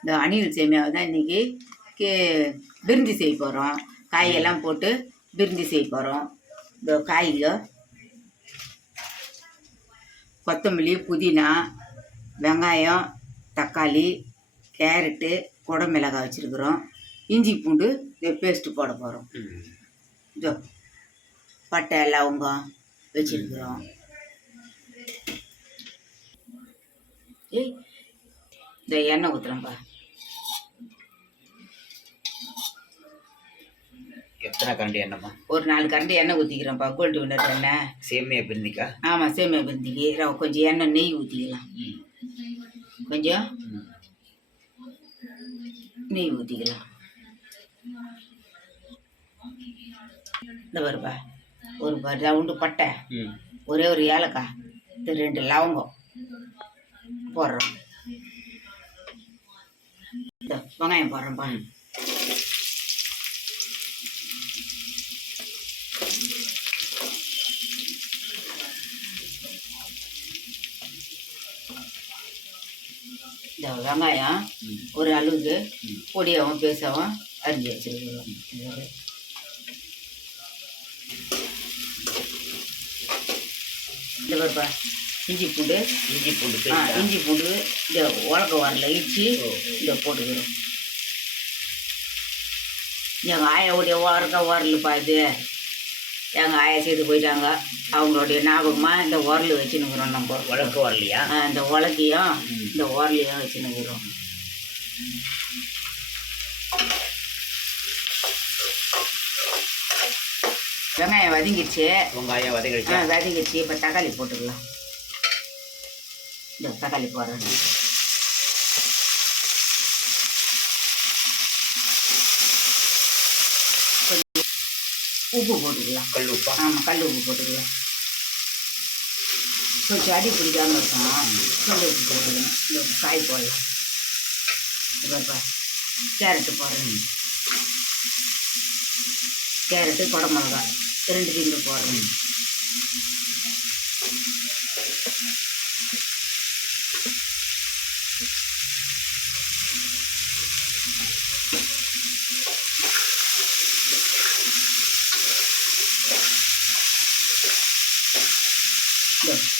இந்த அணில் சேமியாவை தான் இன்றைக்கி பிரிஞ்சி செய்ய போகிறோம். காயெல்லாம் போட்டு பிரிஞ்சி செய்ய போகிறோம். இந்த காய்க கொத்தமல்லி, புதினா, வெங்காயம், தக்காளி, கேரட்டு, குடமிளகாய் வச்சுருக்குறோம். இஞ்சி பூண்டு பேஸ்ட்டு போட போகிறோம். இதோ பட்டை லவங்கம் வச்சுருக்குறோம். இந்த எண்ணெய் ஊற்றுறோம்ப்பா. எத்தனை கரண்டி எண்ணெய்மா? ஒரு 4 கரண்டி எண்ணெய் ஊற்றிக்கிறோம்ப்பா. கோல்டு வினர் எண்ணெய். சேமியா பிரிந்திக்கா? ஆமாம், சேமியா பிரிந்திக்கு கொஞ்சம் எண்ணெய் நெய் ஊற்றிக்கலாம். கொஞ்சம் நெய் ஊற்றிக்கலாம். இந்த வருப்பா, ஒரு ரவுண்டு பட்டை, ஒரே ஒரு ஏலக்காய், இந்த 2 லவங்கம் போடுறோம். இந்த வெங்காயம் போடுறோம்ப்பா. இந்த வெங்காயம் ஒரு அளவுக்கு பொடியாகவும் பேசாவும் அரிஞ்சு வச்சுருக்கிறோம். இந்த பாருப்பா, இஞ்சி பூண்டு இந்த உலக்க வரல இடிச்சு இதை போட்டுக்கிறோம். எங்கள் ஆயாவுடைய உரலுப்பா இது. எங்கள் ஆயா செய்து போயிட்டாங்க. அவங்களுடைய ஞாபகமாக இந்த உரல் வச்சுன்னுக்குறோம். நம்ம உலக்க வரலையா? இந்த உலக்கையும் இந்த உரலையும் வச்சுன்னுக்குறோம். வெங்காயம் வதங்கிடுச்சு. வதங்கிடுச்சு. இப்போ தக்காளி போட்டுக்கலாம். இந்த தக்காளி போடுறேன். உப்பு போட்டுக்கலாம். கல் உப்பா? ஆமாம், கல் உப்பு போட்டுக்கலாம். கொஞ்சம் அடி பிடிக்காமல் இருக்கும். கல் உப்பு போட்டுக்கணும். இந்த காய் போடலாம். இப்போ கேரட்டு போடுறேன். கேரட்டு, குடமிளகா 2 கிண்டு போடுறேன்.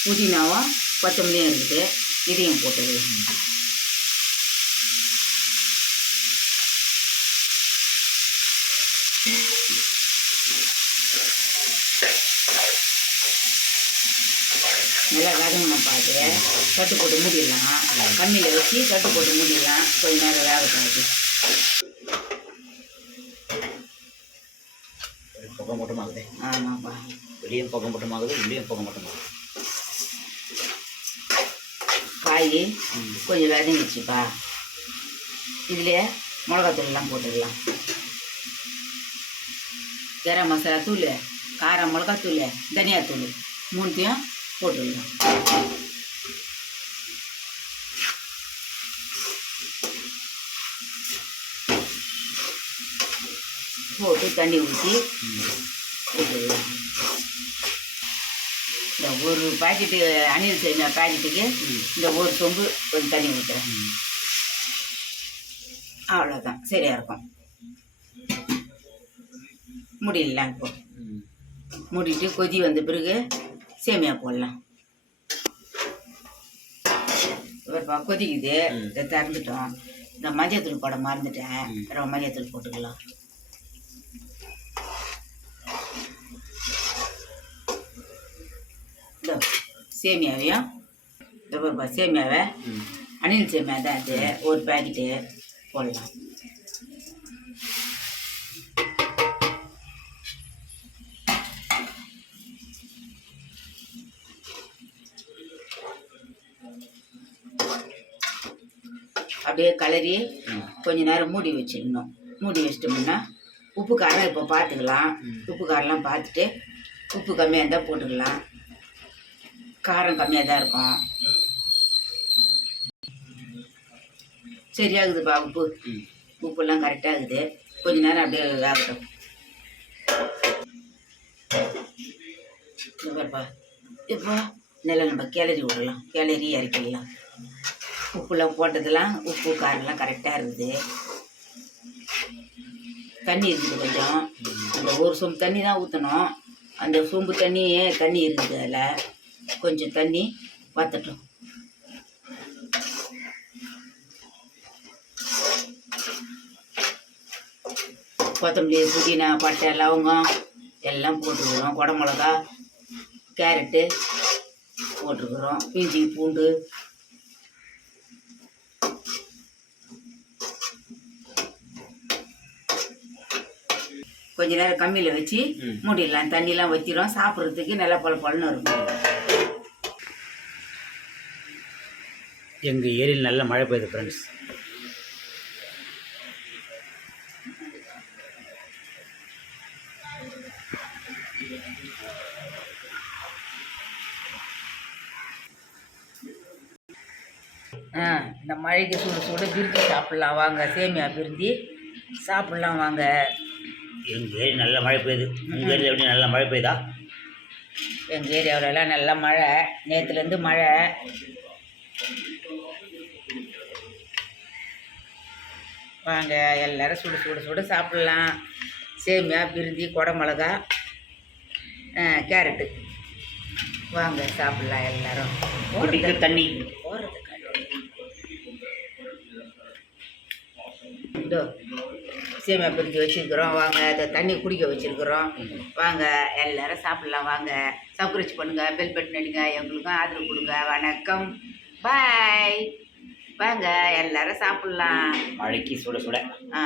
புதினாவும் கொத்தமல்லியும் இருக்குது. இதையும் போட்டுக்கலாம். நல்லா வதங்கணும்ப்பா. அது தட்டு போட்டு மூடிடலாம். கம்மியில் வச்சு தட்டு போட்டு மூடிடலாம். கொஞ்சம் நேரம் வேகட்டும். புகை மட்டுமாகுது. ஆமாப்பா, வெளியும் புகை மட்டுமாகுது, உள்ளேயும் புகை மட்டுமாகுது. காய் கொஞ்சம் வதங்கிடுச்சுப்பா. இதுலேயே மிளகாத்தூள்லாம் போட்டுடலாம். கரம் மசாலா தூள், காரம் மிளகாத்தூள், தனியாத்தூள் 3த்தையும் போட்டுடலாம். போட்டு தண்ணி ஊற்றி போட்டுடலாம். இந்த ஒரு பாக்கெட்டு அணில் சேமியா பாக்கெட்டுக்கு இந்த ஒரு சொம்பு கொஞ்சம் தண்ணி ஊற்றுறேன். அவ்வளோதான், சரியாக இருக்கும். முடியலாம். இப்போ மூடிட்டு கொதி வந்த பிறகு சேமியா போடலாம். இப்போ கொதிக்குது. இதை திறந்துட்டோம். இந்த மஞ்சத்தூள் போட மறந்துட்டேன். ரொம்ப மஞ்சத்தூள் போட்டுக்கலாம். இந்த சேமியாவையும் இந்த சேமியாவை அணில் சேமியா தான் அது ஒரு பேக்கெட்டு போடலாம். அப்படியே கலரி கொஞ்ச நேரம் மூடி வச்சிடணும். மூடி வச்சிட்டோம்னா உப்பு காரம் இப்போ பார்த்துக்கலாம். உப்பு காரம்லாம் பார்த்துட்டு உப்பு கம்மியாக இருந்தால் போட்டுக்கலாம். காரம் கம்மியாக தான் இருக்கும். சரியாகுதுப்பா. உப்புலாம் கரெக்டாக இருக்குது. கொஞ்ச நேரம் அப்படியே ஆகட்டும். இப்போ நல்லா நம்ம கிளறி விடலாம். கிளறி இறக்கிடலாம். உப்புலாம் போட்டதெல்லாம் உப்பு காரெல்லாம் கரெக்டாக இருக்குது. தண்ணி இருக்குது கொஞ்சம். அந்த ஒரு சொம்பு தண்ணி தான் ஊற்றணும். அந்த சொம்பு தண்ணி இருக்குது. அதில் கொஞ்சம் தண்ணி வற்றட்டும். கொத்தமல்லி, புதினா, பட்டை, லவங்கம் எல்லாம் போட்டுருக்குறோம். குடமிளகா, கேரட்டு போட்டிருக்குறோம். இஞ்சி, பூண்டு கொஞ்ச நேரம் கம்மியில் வச்சு மூடிடலாம். தண்ணிலாம் வச்சிடும். சாப்பிட்றதுக்கு நல்லா பழன்னு இருக்கும். எங்கள் ஏரியில் நல்ல மழை பெய்யுது ஃப்ரெண்ட்ஸ். இந்த மழைக்கு சுடு சுடு பிரிஞ்சி சாப்பிட்லாம் வாங்க. சேமியா பிரிஞ்சி சாப்பிட்லாம் வாங்க. எங்கள் ஏரி நல்ல மழை பெய்யுது. உங்கள் ஏரியில் எப்படி நல்ல மழை பெய்யுதா? எங்கள் ஏரியாவிலலாம் நல்ல மழை. நேற்றுலேருந்து மழை. வாங்க எல்லோரும் சுடு சுடு சுடு சாப்பிட்லாம். சேமியா, பிரிஞ்சி, குடமிளகா, கேரட்டு. வாங்க சாப்பிட்லாம் எல்லோரும். குடிக்க தண்ணி போகிறது இதோ சேமியா பிரிஞ்சு வச்சுருக்குறோம். வாங்க அதை தண்ணி குடிக்க வச்சுருக்குறோம். வாங்க எல்லோரும் சாப்பிட்லாம். வாங்க சப்ஸ்கிரைப் பண்ணுங்கள், பெல் பட்டன் அடிங்க, எங்களுக்கும் ஆதரவு கொடுங்க. வணக்கம், பாய். வாங்க எல்லோரும் சாப்பிட்லாம். மழைக்கு சுட சுட. ஆ